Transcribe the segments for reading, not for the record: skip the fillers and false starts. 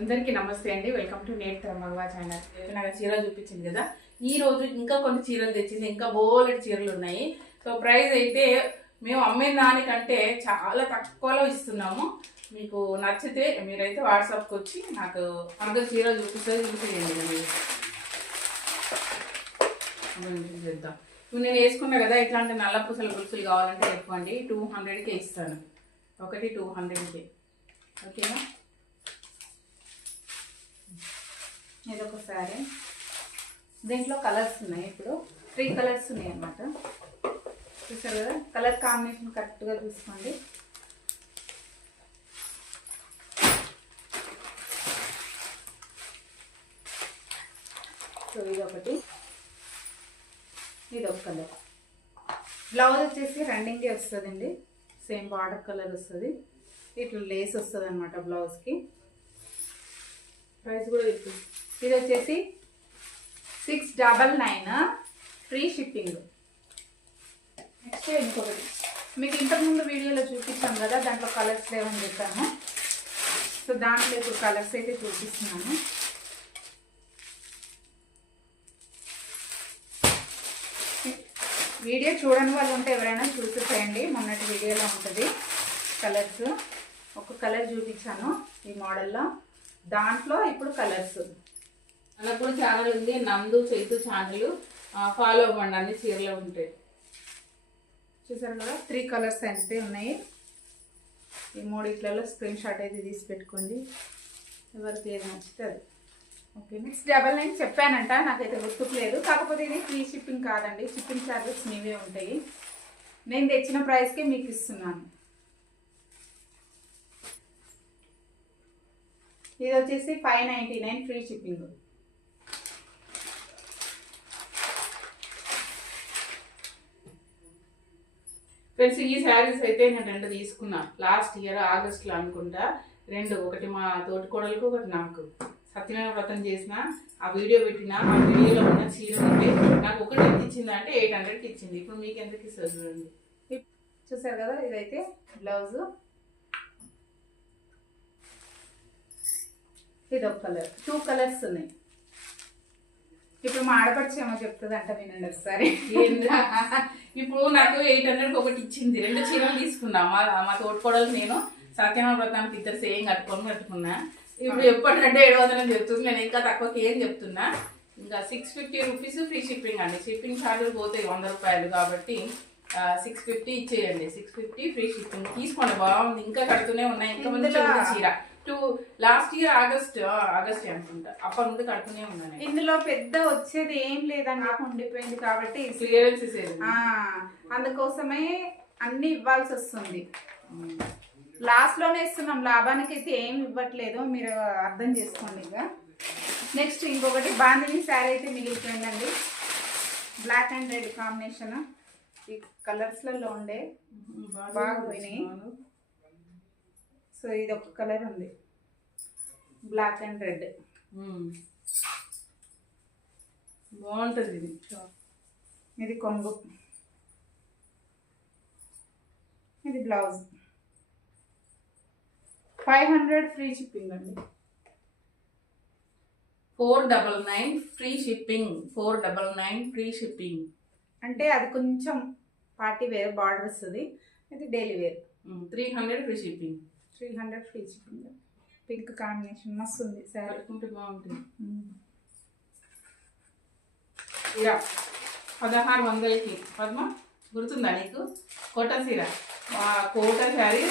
అందరికీ నమస్తే అండి. వెల్కమ్ టు నేత్ర మగవా ఛానల్. నాకు చీర చూపించింది కదా, ఈ రోజు ఇంకా కొన్ని చీరలు తెచ్చింది. ఇంకా బోలెడు చీరలు ఉన్నాయి. సో ప్రైస్ అయితే మేము అమ్మే దానికంటే చాలా తక్కువలో ఇస్తున్నాము. మీకు నచ్చితే మీరైతే వాట్సాప్కి వచ్చి నాకు అందరు చీరలు చూపించేయండి. చేద్దాం. ఇప్పుడు నేను వేసుకున్నా కదా, ఇట్లాంటి నల్ల పూసల గులుసులు కావాలంటే ఎక్కువండి 200కే ఇస్తాను. ఒకటి 200కే. ఓకేనా? ఇదొక శారీ. దీంట్లో కలర్స్ ఉన్నాయి. ఇప్పుడు 3 కలర్స్ ఉన్నాయి అన్నమాట. చూసారు కదా, కలర్ కాంబినేషన్ కరెక్ట్గా చూసుకోండి. సో ఇదొకటి, ఇదొక కలర్. బ్లౌజ్ వచ్చేసి రన్నింగే వస్తుందండి. సేమ్ బార్డర్ కలర్ వస్తుంది. ఇట్లా లేస్ వస్తుంది అనమాట బ్లౌజ్కి. ప్రైస్ కూడా చెప్తుంది. ఇది వచ్చేసి 699 ఫ్రీ షిప్పింగ్. నెక్స్ట్ ఇంకొకటి మీకు ఇంతకుముందు వీడియోలో చూపించాం కదా, దాంట్లో కలర్స్ లేవని చెప్పాము. సో దాంట్లో ఇప్పుడు కలర్స్ అయితే చూపిస్తున్నాను. వీడియో చూడని వాళ్ళు ఉంటే ఎవరైనా చూసేసేయండి. మొన్నటి వీడియోలో ఉంటుంది కలర్స్. ఒక కలర్ చూపించాను ఈ మోడల్లో. దాంట్లో ఇప్పుడు కలర్స్. అలా కూడా ఛానల్ ఉంది, నందు చైతు ఛానల్. ఫాలో అవ్వండి, అన్ని చీరలు ఉంటాయి. చూసారు కదా, 3 కలర్స్ అయితే ఉన్నాయి. ఈ 3 స్క్రీన్ షాట్ అయితే తీసి పెట్టుకోండి. ఎవరికి ఏది నచ్చితే అది. ఓకే. 699 చెప్పానంట, నాకైతే గుర్తుకు లేదు. కాకపోతే ఇది ఫ్రీ షిప్పింగ్ కాదండి, షిప్పింగ్ ఛార్జెస్ మీవే ఉంటాయి. నేను తెచ్చిన ప్రైస్కే మీకు ఇస్తున్నాను. ఇది వచ్చేసి 599 ఫ్రీ షిప్పింగ్. ఫ్రెండ్స్, ఈ శారీస్ అయితే నేను 2 తీసుకున్నా లాస్ట్ ఇయర్ ఆగస్ట్లో అనుకుంటా. 2, ఒకటి మా తోటికోడలకు, ఒకటి నాకు. సత్యనారాయణ వ్రతం చేసిన ఆ వీడియో పెట్టిన, ఆ వీడియోలో ఉన్న చీర ఉంటే నాకు ఒకటి ఎంత ఇచ్చింది అంటే 800కి ఇచ్చింది. ఇప్పుడు మీకు ఎంతకి ఇస్తుంది చూడండి. చూసారు కదా, ఇదైతే బ్లౌజు. ఇది ఒక కలర్. 2 కలర్స్ ఉన్నాయి. ఇప్పుడు మా ఆడపడిచేమో చెప్తుంది అంట, వినండి ఒకసారి. ఇప్పుడు నాకు 800కి ఒకటి ఇచ్చింది. 2 చీరలు తీసుకున్నా. మా తోటికోడలు నేను సత్యనారాయణ వ్రతానికి 2 సేమ్ కట్టుకున్నా. ఇప్పుడు ఎప్పటికంటే 700 చెప్తుంది. నేను ఇంకా తక్కువకి ఏం చెప్తున్నా. ఇంకా 650 రూపీస్ ఫ్రీ షిప్పింగ్ అండి. షిప్పింగ్ ఛార్జెస్ పోతాయి 100 రూపాయలు కాబట్టి 650 ఇచ్చేయండి. 650 ఫ్రీ షిప్పింగ్. తీసుకోండి, బాగుంది. ఇంకా కడుతూనే ఉన్నాయి. ఇంకా ముందు చీర లాస్ట్ ఇయర్ ఆగస్ట్ అనుకుంటా, అప్పటి నుండి కడుతూనే ఉన్నాను. ఇందులో పెద్ద వచ్చేది ఏం లేదని నాకు ఉండిపోయింది కాబట్టి క్లియరెన్స్ ఇచ్చేది. అందుకోసమే అన్ని ఇవ్వాల్సి వస్తుంది. లాస్ట్ లోనే ఇస్తున్నాం, లాభానికి అయితే ఏం ఇవ్వట్లేదు. మీరు అర్థం చేసుకోండి. ఇక నెక్స్ట్ ఇంకొకటి బాందిని శారీ అయితే మిగిలిపోయిందండి. Black and red combination. ఈ కలర్స్లలో ఉండే బాగా పోయినాయి. సో ఇది ఒక కలర్ ఉంది, బ్లాక్ అండ్ రెడ్. బాగుంటుంది ఇది. ఇది కొంగు, ఇది బ్లౌజ్. 500 ఫ్రీ షిప్పింగ్ అండి. 499 ఫ్రీ షిప్పింగ్. 499 ఫ్రీ షిప్పింగ్ అంటే అది కొంచెం పార్టీ వేర్ బార్డర్ వస్తుంది. ఇది daily wear. 300 free shipping. 300 free shipping. Pink combination మస్తు ఉంది. శారీ కట్టుకుంటే బాగుంటుంది. చీర 1600కి. పద్మ గుర్తుందా నీకు? కోట చీర, కోట శారీ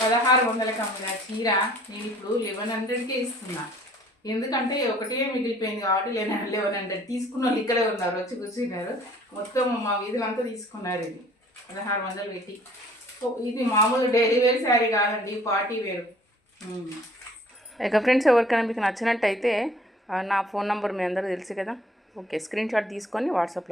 1600కి అమ్మిన చీర నేను ఇప్పుడు 1100కే ఇస్తున్నా. ఎందుకంటే ఒకటే మిగిలిపోయింది కాబట్టి 1100 తీసుకున్న వాళ్ళు ఇక్కడే ఉన్నారు, వచ్చి కూర్చున్నారు. మొత్తం మా వీధులంతా తీసుకున్నారు. ఇది 1600 పెట్టి. సో ఇది మామూలు డైలీ వేర్ శారీ కాదండి, పార్టీ వేరు. ఇక ఫ్రెండ్స్, ఎవరికైనా మీకు నచ్చినట్టయితే నా ఫోన్ నెంబర్ మీ అందరూ తెలుసు కదా. ఓకే, స్క్రీన్ షాట్ తీసుకొని వాట్సాప్లో